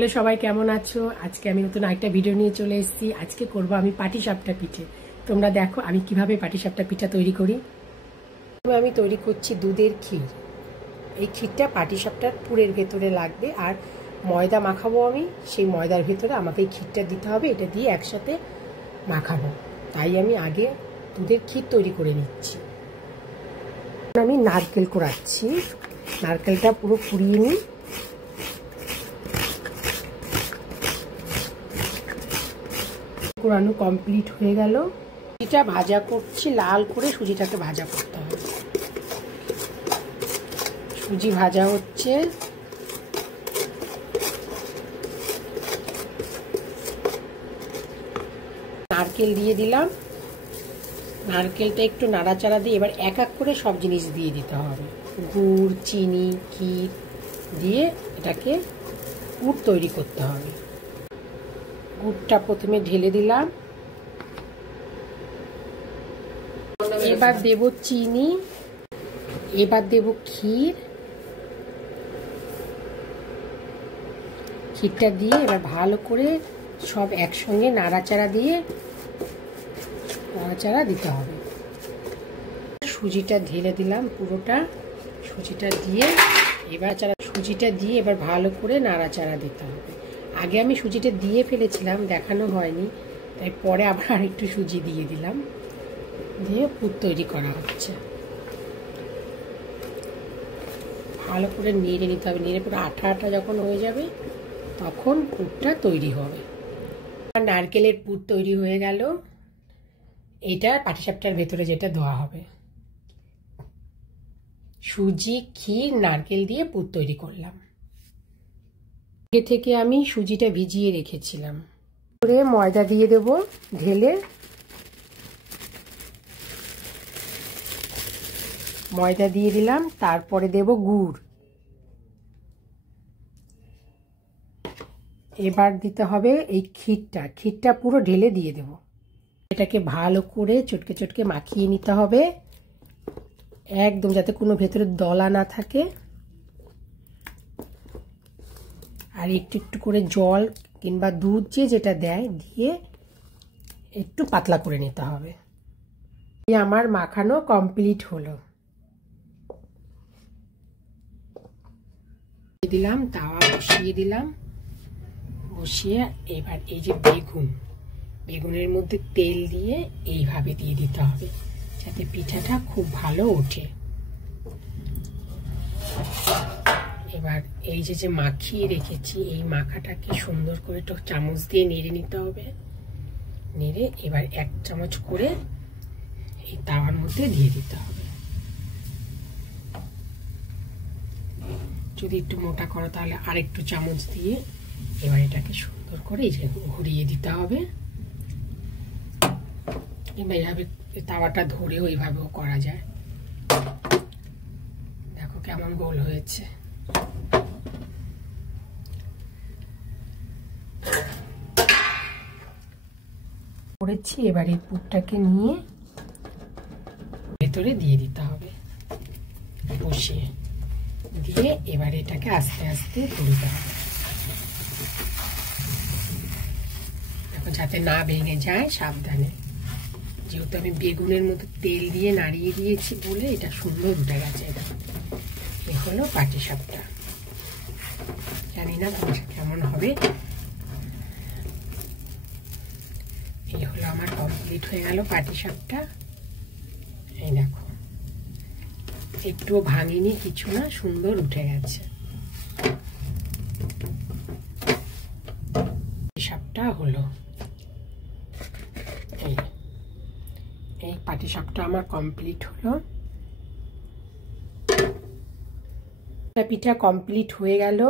Hello সবাই কেমন আছো? আজকে আমি নতুন একটা ভিডিও নিয়ে চলে এসেছি। আজকে করব আমি পাটিসাপটা পিঠে। তোমরা দেখো আমি কিভাবে পাটিসাপটা পিঠা তৈরি করি। আমি তৈরি করছি দুধের ক্ষীর। এই ক্ষীরটা পাটিসাপটার পুরের ভেতরে লাগবে, আর ময়দা মাখাবো আমি। সেই ময়দার ভেতরে আমাকে এই ক্ষীরটা দিতে হবে, এটা দিয়ে একসাথে মাখাবো। তাই আমি আগে দুধের ক্ষীর তৈরি করে নিচ্ছি। আমি নারকেল কোড়াচ্ছি, নারকেলটা পুরো কুড়িয়ে নিই। কোরানো কমপ্লিট হয়ে গেল। এটা ভাজা করছি, লাল করে সুজিটাকে ভাজা করতে হবে। সুজি ভাজা হচ্ছে। নারকেল দিয়ে দিলাম, নারকেলটা একটু নাড়াচাড়া দিয়ে এবার এক এক করে সব জিনিস দিয়ে দিতে হবে। গুড়, চিনি, ক্ষীর দিয়ে এটাকে পুর তৈরি করতে হবে। গুড়টা প্রথমে ঢেলে দিলাম, এবার দেব চিনি, এবার দেব ক্ষীর। ক্ষীরটা দিয়ে এবার ভালো করে সব একসঙ্গে নাড়াচাড়া দিতে হবে। সুজিটা ঢেলে দিলাম পুরোটা, সুজিটা দিয়ে এবার ভালো করে নাড়াচাড়া দিতে হবে। আগে আমি সুজিটা দিয়ে ফেলেছিলাম, দেখানো হয়নি, তাই পরে আবার আরেকটু সুজি দিয়ে দিলাম। দিয়ে পুর তৈরি করা হচ্ছে। ভালো করে নেড়ে নিতে হবে, নেড়ে পুরো আঠা আঠা যখন হয়ে যাবে তখন পুরটা তৈরি হবে। নারকেলের পুর তৈরি হয়ে গেল। এটা পাটিসাপটার ভেতরে যেটা দেওয়া হবে। সুজি, ক্ষীর, নারকেল দিয়ে পুর তৈরি করলাম। আগে থেকে আমি সুজিটা ভিজিয়ে রেখেছিলাম। করে ময়দা দিয়ে দেব ঢেলে। ময়দা দিয়ে দিলাম, তারপরে দেব গুড়। এবার দিতে হবে এই ক্ষীরটা পুরো ঢেলে দিয়ে দেব। এটাকে ভালো করে চটকে চটকে মাখিয়ে নিতে হবে, একদম যাতে কোনো ভেতরে দলা না থাকে। আর একটু একটু করে জল কিংবা দুধ যেটা দেয় দিয়ে একটু পাতলা করে নিতে হবে। আমার মাখানো কমপ্লিট হলো। দিলাম, তাওয়া বসিয়ে দিলাম। বসিয়ে এবার এই যে বেগুনের মধ্যে তেল দিয়ে এইভাবে দিয়ে দিতে হবে, যাতে পিঠাটা খুব ভালো ওঠে। এবার এই যে মাখিয়ে রেখেছি, এই মাখাটাকে সুন্দর করে একটু চামচ দিয়ে নেড়ে নিতে হবে। নেড়ে এবার এক চামচ করে এই তাওয়ার মধ্যে দিয়ে দিতে হবে। যদি একটু মোটা করো তাহলে আরেকটু চামচ দিয়ে এবার এটাকে সুন্দর করে এই যে ঘুরিয়ে দিতে হবে। কিংবা এইভাবে তাওয়াটা ধরেও এইভাবেও করা যায়। দেখো কেমন গোল হয়েছে। করেছি, এবার এই পুরটাকে নিয়ে ভেতরে দিয়ে দিতে হবে, বসিয়ে দিয়ে এবার এটাকে আস্তে আস্তে তুলতে হবে। দেখো যাতে না ভেঙে যায়, সাবধানে। যেহেতু আমি বেগুনের মতো তেল দিয়ে নাড়িয়ে দিয়েছি বলে এটা সুন্দর উঠে গেছে। এটা এ হলো পাটিসাপটা। জানি না কেমন হবে। এই হলো আমার কমপ্লিট হয়ে গেল পাটিসাপটা। এই দেখো একটুও ভাঙিনি, কিছু না, সুন্দর উঠে গেছে। পাটিসাপটা হলো। এই পাটিসাপটা আমার কমপ্লিট হলো। পিঠা কমপ্লিট হয়ে গেল।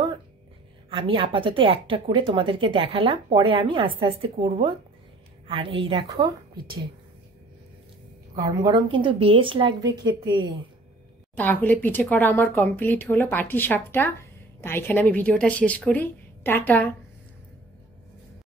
আমি আপাতত একটা করে তোমাদেরকে দেখালাম, পরে আমি আস্তে আস্তে করব। আর এই দেখো পিঠে গরম গরম কিন্তু বেশ লাগবে খেতে। তাহলে পিঠে করা আমার কমপ্লিট হলো পাটিসাপটা। তাই এখানে আমি ভিডিওটা শেষ করি। টাটা।